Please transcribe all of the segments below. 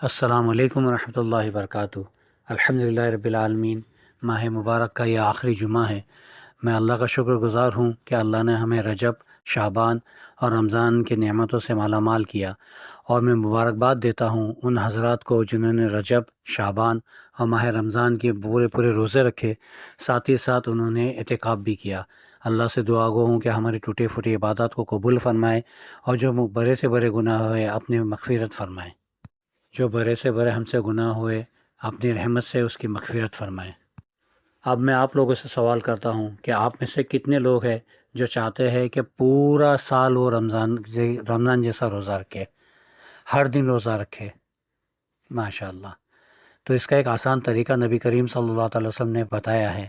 السلام علیکم ورحمۃ اللہ وبرکاتہ۔ الحمدللہ رب العالمین۔ ماہ مبارک کا یہ آخری جمعہ ہے۔ میں اللہ کا شکر گزار ہوں کہ اللہ نے ہمیں رجب، شعبان اور رمضان کی نعمتوں سے مالا مال کیا، اور میں مبارکباد دیتا ہوں ان حضرات کو جنہوں نے رجب، شعبان اور ماہ رمضان کے پورے روزے رکھے، ساتھ ہی ساتھ انہوں نے اعتکاف بھی کیا۔ اللہ سے دعا گو ہوں کہ ہماری ٹوٹی پھوٹی عبادات کو قبول فرمائے، اور جو بڑے سے بڑے گناہ ہوئے اپنی مغفرت فرمائے، جو بڑے سے بڑے ہم سے گناہ ہوئے اپنی رحمت سے اس کی مغفرت فرمائیں۔ اب میں آپ لوگوں سے سوال کرتا ہوں کہ آپ میں سے کتنے لوگ ہیں جو چاہتے ہیں کہ پورا سال وہ رمضان جیسا روزہ رکھے، ہر دن روزہ رکھے؟ ماشاء اللہ۔ تو اس کا ایک آسان طریقہ نبی کریم صلی اللہ علیہ وسلم نے بتایا ہے۔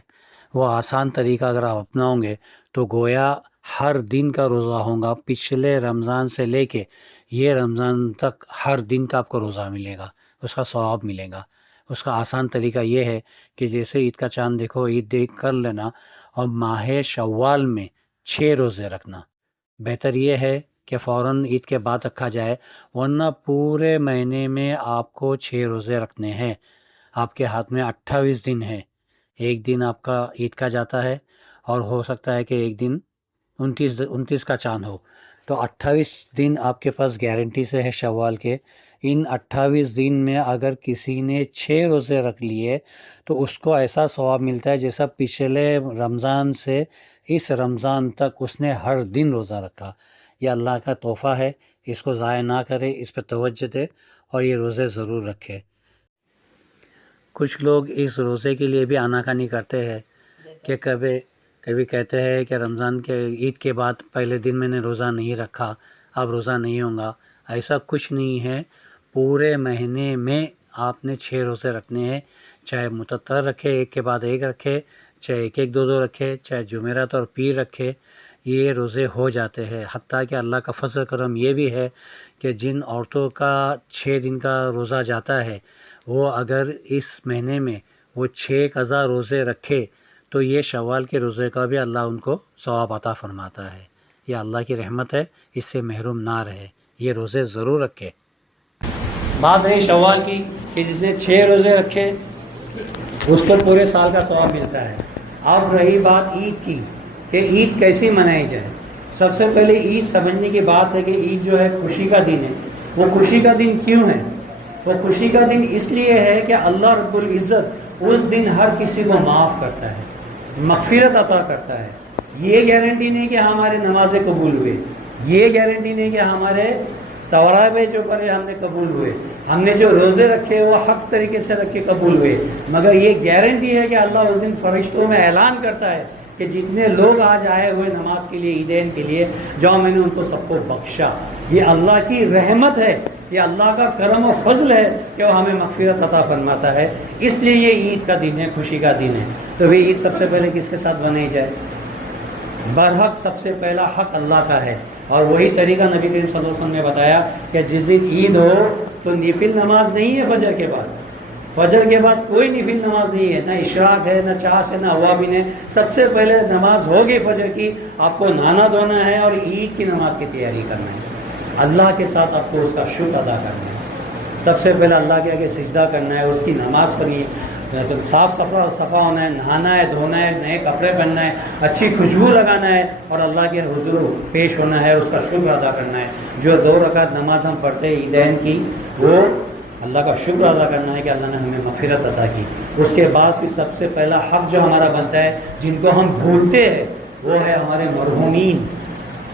وہ آسان طریقہ اگر آپ اپناؤں گے تو گویا ہر دن کا روزہ ہوگا، پچھلے رمضان سے لے کے یہ رمضان تک ہر دن کا آپ کو روزہ ملے گا، اس کا ثواب ملے گا۔ اس کا آسان طریقہ یہ ہے کہ جیسے عید کا چاند دیکھو، عید دیکھ کر لینا، اور ماہ شوال میں 6 روزے رکھنا۔ بہتر یہ ہے کہ فوراً عید کے بعد رکھا جائے، ورنہ پورے مہینے میں آپ کو 6 روزے رکھنے ہیں۔ آپ کے ہاتھ میں 28 دن ہے، ایک دن آپ کا عید کا جاتا ہے، اور ہو سکتا ہے کہ ایک دن 29 کا چاند ہو، تو 28 دن آپ کے پاس گارنٹی سے ہے شوال کے۔ ان 28 دن میں اگر کسی نے 6 روزے رکھ لیے تو اس کو ایسا ثواب ملتا ہے جیسا پچھلے رمضان سے اس رمضان تک اس نے ہر دن روزہ رکھا۔ یہ اللہ کا تحفہ ہے، اس کو ضائع نہ کرے، اس پہ توجہ دے اور یہ روزے ضرور رکھے۔ کچھ لوگ اس روزے کے لیے بھی آناکانی کرتے ہیں کہ کبھی کہتے ہیں کہ رمضان کے عید کے بعد پہلے دن میں نے روزہ نہیں رکھا، اب روزہ نہیں ہوگا۔ ایسا کچھ نہیں ہے، پورے مہینے میں آپ نے 6 روزے رکھنے ہیں، چاہے متتر رکھے، ایک کے بعد ایک رکھے، چاہے ایک دو رکھے، چاہے جمعرات اور پیر رکھے، یہ روزے ہو جاتے ہیں۔ حتیٰ کہ اللہ کا فضل کرم یہ بھی ہے کہ جن عورتوں کا 6 دن کا روزہ جاتا ہے، وہ اگر اس مہینے میں وہ 6 قضا روزے رکھے تو یہ شوال کے روزے کا بھی اللہ ان کو ثواب عطا فرماتا ہے۔ یہ اللہ کی رحمت ہے، اس سے محروم نہ رہے، یہ روزے ضرور رکھے۔ بات رہی شوال کی کہ جس نے 6 روزے رکھے اس کو پورے سال کا ثواب ملتا ہے۔ اب رہی بات عید کی کہ عید کیسی منائی جائے۔ سب سے پہلے عید سمجھنے کی بات ہے کہ عید جو ہے خوشی کا دن ہے۔ وہ خوشی کا دن کیوں ہے؟ وہ خوشی کا دن اس لیے ہے کہ اللہ رب العزت اس دن ہر کسی کو معاف کرتا ہے، مغفرت عطا کرتا ہے۔ یہ گارنٹی نہیں کہ ہمارے نمازیں قبول ہوئے، یہ گارنٹی نہیں کہ ہمارے توراوے جو پڑھے ہم نے قبول ہوئے، ہم نے جو روزے رکھے وہ حق طریقے سے رکھ کے قبول ہوئے، مگر یہ گارنٹی ہے کہ اللہ اس دن فرشتوں میں اعلان کرتا ہے کہ جتنے لوگ آج آئے ہوئے نماز کے لیے، عیدین کے لیے، جو میں نے ان کو سب کو بخشا۔ یہ اللہ کی رحمت ہے، یہ اللہ کا کرم و فضل ہے کہ وہ ہمیں مغفرت عطا فرماتا ہے۔ اس لیے یہ عید کا دن ہے، خوشی کا دن ہے۔ تو وہ عید سب سے پہلے کس کے ساتھ بنائی جائے؟ برحق سب سے پہلا حق اللہ کا ہے، اور وہی طریقہ نبی کریم صلی اللہ علیہ وسلم نے بتایا کہ جس دن عید ہو تو نفل نماز نہیں ہے فجر کے بعد، فجر کے بعد کوئی نفل نماز نہیں ہے، نہ اشراق ہے، نہ چاش ہے، نہ اوابین ہے۔ سب سے پہلے نماز ہوگی فجر کی، آپ کو نہانا دھونا ہے اور عید کی نماز کی تیاری کرنا ہے، اللہ کے ساتھ آپ کو اس کا شکر ادا کرنا ہے۔ سب سے پہلے اللہ کے آگے سجدہ کرنا ہے، اس کی نماز پڑھنی ہے، صاف صفا ہونا ہے، نہانا ہے، دھونا ہے، نئے کپڑے پہننا ہے، اچھی خوشبو لگانا ہے، اور اللہ کے حضور پیش ہونا ہے، اس کا شکر ادا کرنا ہے۔ جو 2 رکعت نماز ہم پڑھتے ہیں عیدین کی، وہ اللہ کا شکر ادا کرنا ہے کہ اللہ نے ہمیں مغفرت عطا کی۔ اس کے بعد پھر سب سے پہلا حق جو ہمارا بنتا ہے، جن کو ہم بھولتے ہیں، وہ ہے ہمارے مرحومین۔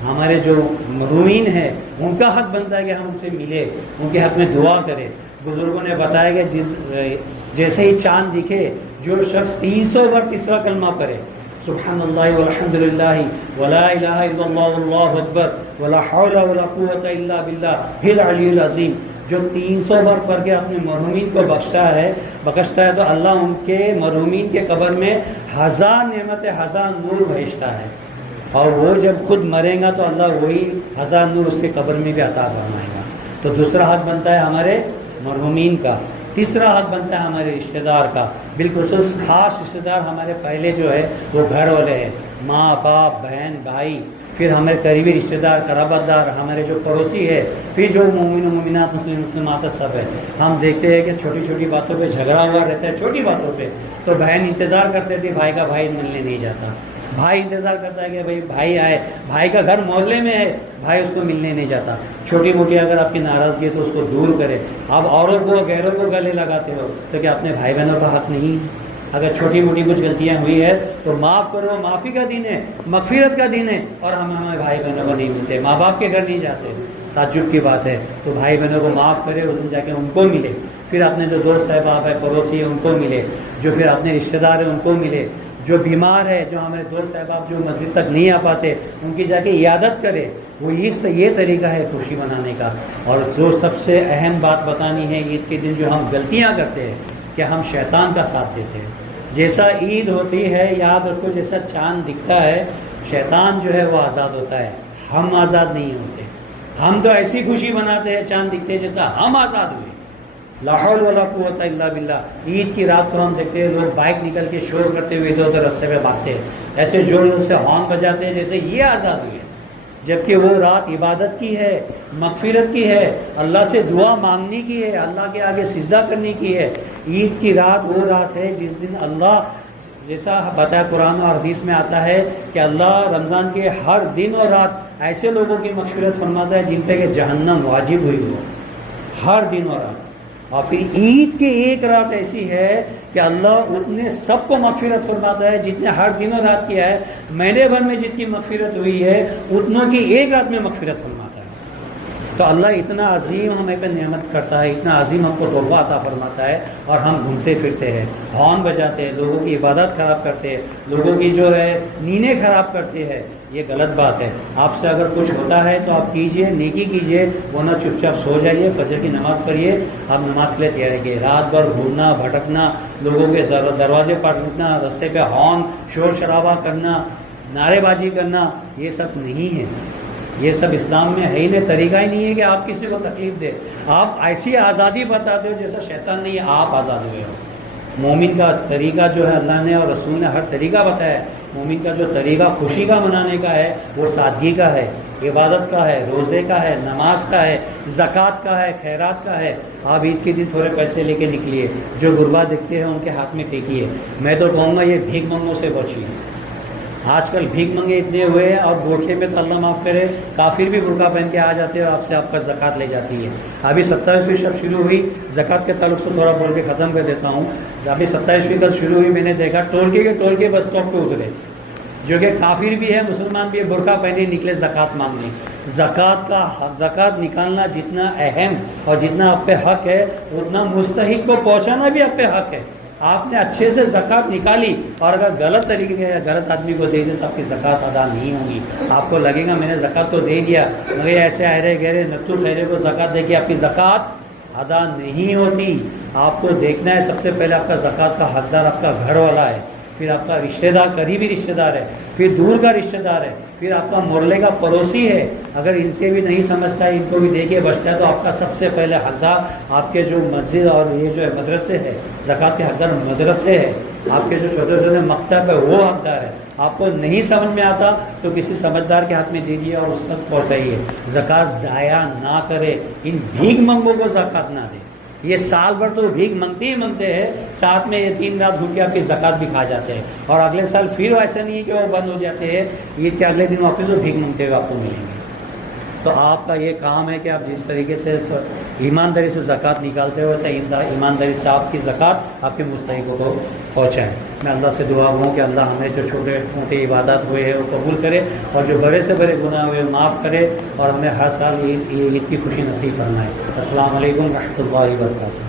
ہمارے جو مرحومین ہیں ان کا حق بنتا ہے کہ ہم ان سے ملے، ان کے حق میں دعا کریں۔ بزرگوں نے بتایا کہ جیسے ہی چاند دکھے، جو شخص 300 بار تیسرا کلمہ پڑھے، سبحان اللہ والحمد للہ ولا الہ الا اللہ واللہ اکبر ولا حول ولا قوۃ الا باللہ العلی العظیم، جو 300 بار پڑھ کے اپنے مرحومین کو بخشتا ہے تو اللہ ان کے مرحومین کے قبر میں 1000 نعمت، 1000 نور بھیجتا ہے، اور وہ جب خود مرے گا تو اللہ وہی 1000 نور اس کے قبر میں بھی عطا فرمائے گا۔ تو دوسرا حق بنتا ہے ہمارے مرحومین کا۔ تیسرا حق بنتا ہے ہمارے رشتہ دار کا، بالخصوص خاص رشتہ دار ہمارے پہلے جو ہے وہ گھر والے ہیں، ماں باپ، بہن، بھائی، پھر ہمارے قریبی رشتہ دار، قرابت دار، ہمارے جو پڑوسی ہے، پھر جو مومن و مومنات، مسلمات سب ہے. ہم دیکھتے ہیں کہ چھوٹی چھوٹی باتوں پہ جھگڑا ہوا رہتا ہے، چھوٹی باتوں پہ. تو بہن انتظار کرتے تھے بھائی کا، بھائی ملنے نہیں جاتا. بھائی انتظار کرتا ہے کہ بھائی آئے، بھائی کا گھر محلے میں ہے، بھائی اس کو ملنے نہیں جاتا. چھوٹی موٹی اگر آپ کی ناراضگی ہے تو اس کو دور کرے. آپ اوروں کو، غیروں کو گلے لگاتے ہو تو کیا اپنے بھائی بہنوں کا حق نہیں؟ اگر چھوٹی موٹی کچھ غلطیاں ہوئی ہے تو معاف کرو. معافی کا دن ہے، مغفرت کا دن ہے. اور ہم ہمارے بھائی بہنوں کو نہیں ملتے، ماں باپ کے گھر نہیں جاتے، تعجب کی بات ہے. تو بھائی بہنوں کو معاف کرے، اس دن جا کے ان کو ملے. پھر اپنے جو دوست احباب ہے، پڑوسی ہے، ان کو ملے. جو پھر اپنے رشتہ دار ہیں ان کو ملے. جو بیمار ہے، جو ہمارے دوست احباب جو مسجد تک نہیں آ پاتے، ان کی جا کے عیادت کرے. وہ یہ طریقہ ہے خوشی منانے کا. اور جو سب سے اہم بات بتانی ہے، عید کے دن جو ہم غلطیاں کرتے ہیں کہ ہم شیطان کا ساتھ دیتے ہیں. جیسا عید ہوتی ہے، یاد رکھو جیسا چاند دکھتا ہے، شیطان جو ہے وہ آزاد ہوتا ہے، ہم آزاد نہیں ہوتے. ہم تو ایسی خوشی مناتے ہیں چاند دکھتے جیسا ہم آزاد ہوئے. لا حول ولا قوت الا باللہ. عید کی رات کو ہم دیکھتے ہیں لوگ بائک نکل کے شور کرتے ہوئے ادھر ادھر رستے پہ بھاگتے ہیں، ایسے زور سے ہارن بجاتے ہیں جیسے یہ آزاد ہوئے. جبکہ وہ رات عبادت کی ہے، مغفرت کی ہے، اللہ سے دعا مانگنے کی ہے، اللہ کے آگے سجدہ کرنے کی ہے. عید کی رات وہ رات ہے جس دن اللہ، جیسا بتایا قرآن اور حدیث میں آتا ہے کہ اللہ رمضان کے ہر دن اور رات ایسے لوگوں کی مغفرت فرماتا ہے جن پہ کہ جہنم واجب ہوئی ہو، ہر دن اور رات. اور پھر عید کی ایک رات ایسی ہے کہ اللہ اتنے سب کو مغفرت فرماتا ہے جتنے ہر دن اور رات کیا ہے. مہینے بھر میں جتنی مغفرت ہوئی ہے اتنوں کی ایک رات میں مغفرت فرماتا ہے. تو اللہ اتنا عظیم ہمیں پہ نعمت کرتا ہے، اتنا عظیم ہم کو تحفہ عطا فرماتا ہے، اور ہم گھومتے پھرتے ہیں، ہارن بجاتے ہیں، لوگوں کی عبادت خراب کرتے ہیں، لوگوں کی جو ہے نیندیں خراب کرتے ہیں. یہ غلط بات ہے. آپ سے اگر کچھ ہوتا ہے تو آپ کیجئے، نیکی کیجئے، ورنہ چپ چاپ سو جائیے، فجر کی نماز پڑھیے. آپ نماز کے لیے تیار رہیے. رات بھر گھومنا بھٹکنا، لوگوں کے دروازے پٹنا، رستے پہ ہارن شور شرابہ کرنا، نعرے بازی کرنا، یہ سب نہیں ہے. یہ سب اسلام میں ہے ہی نہیں. طریقہ ہی نہیں ہے کہ آپ کسی کو تکلیف دے. آپ ایسی آزادی بتاتے ہو جیسا شیطان نہیں ہے، آپ آزاد ہوئے ہو. مومن کا طریقہ جو ہے اللہ نے اور رسول نے ہر طریقہ بتایا ہے. مومن کا جو طریقہ خوشی کا منانے کا ہے وہ سادگی کا ہے، عبادت کا ہے، روزے کا ہے، نماز کا ہے، زکوٰۃ کا ہے، خیرات کا ہے. آپ عید کے دن تھوڑے پیسے لے کے نکلیے، جو غربا دکھتے ہیں ان کے ہاتھ میں پھینکیے. میں تو کہوں گا یہ بھیک منگوں سے بچیے. آج کل بھیک منگے اتنے ہوئے ہیں، اور برقعے میں تو اللہ معاف کرے کافر بھی برقع پہن کے آ جاتے ہیں اور آپ سے آپ کا زکوٰۃ لے جاتی ہے. ابھی 27ویں شب شروع ہوئی، زکوٰۃ کے تعلق سے تھوڑا بول کے ختم کر دیتا ہوں. ابھی 27ویں کل شروع ہوئی، میں نے دیکھا ٹول کے بس اسٹاپ پہ اترے جو کہ کافر بھی ہے، مسلمان بھی ہے، برقع پہنے نکلے زکوٰۃ مانگنے. زکوٰۃ نکالنا جتنا اہم اور جتنا آپ پہ حق ہے، اتنا مستحق کو پہنچانا بھی آپ پہ حق ہے. آپ نے اچھے سے زکوٰۃ نکالی، اور اگر غلط طریقے سے غلط آدمی کو دے دیں تو آپ کی زکوٰۃ ادا نہیں ہوگی. آپ کو لگے گا میں نے زکوٰۃ تو دے دیا، مگر ایسے اہرے گہرے نتو خیرے کو زکوٰۃ دے کے آپ کی زکوٰۃ ادا نہیں ہوتی. آپ کو دیکھنا ہے سب سے پہلے آپ کا زکوٰۃ کا حقدار آپ کا گھر والا ہے، پھر آپ کا رشتہ دار، قریبی رشتہ دار ہے، پھر دور کا رشتہ دار ہے، پھر آپ کا محلے کا پڑوسی ہے. اگر ان سے بھی نہیں سمجھتا ہے، ان کو بھی دیکھے بچتا ہے، تو آپ کا سب سے پہلے حقدار آپ کے جو مسجد اور یہ جو ہے مدرسے ہے، زکوٰۃ کے حقدار مدرسے ہے. آپ کے جو چھوٹے چھوٹے مکتب ہے وہ حقدار ہے. آپ کو نہیں سمجھ میں آتا تو کسی سمجھدار کے ہاتھ میں دے دیے اور اس تک پہنچائیے. زکوٰۃ ضائع نہ کرے، ان بھیک منگوں کو زکوٰۃ نہ دے. یہ سال بھر تو بھیک منگتے ہی منگتے ہیں، ساتھ میں یہ 3 رات بھوک کے آپ کی زکوٰۃ بھی کھا جاتے ہیں، اور اگلے سال پھر ایسا نہیں ہے کہ وہ بند ہو جاتے ہیں. عید کے اگلے دن واپس وہ بھیک منگتے ہوئے آپ کو ملیں گے. تو آپ کا یہ کام ہے کہ آپ جس طریقے سے ایمانداری سے زکوٰۃ نکالتے ہو، ویسے ایمانداری سے آپ کی زکوٰۃ آپ کے مستحقوں کو پہنچائیں. میں اللہ سے دعا ہوں کہ اللہ ہمیں جو چھوٹے موٹے عبادات ہوئے ہیں وہ قبول کرے، اور جو بڑے سے بڑے گناہ ہوئے معاف کرے، اور ہمیں ہر سال عید کی خوشی نصیب فرمائے. السلام علیکم ورحمۃ اللہ وبرکاتہ.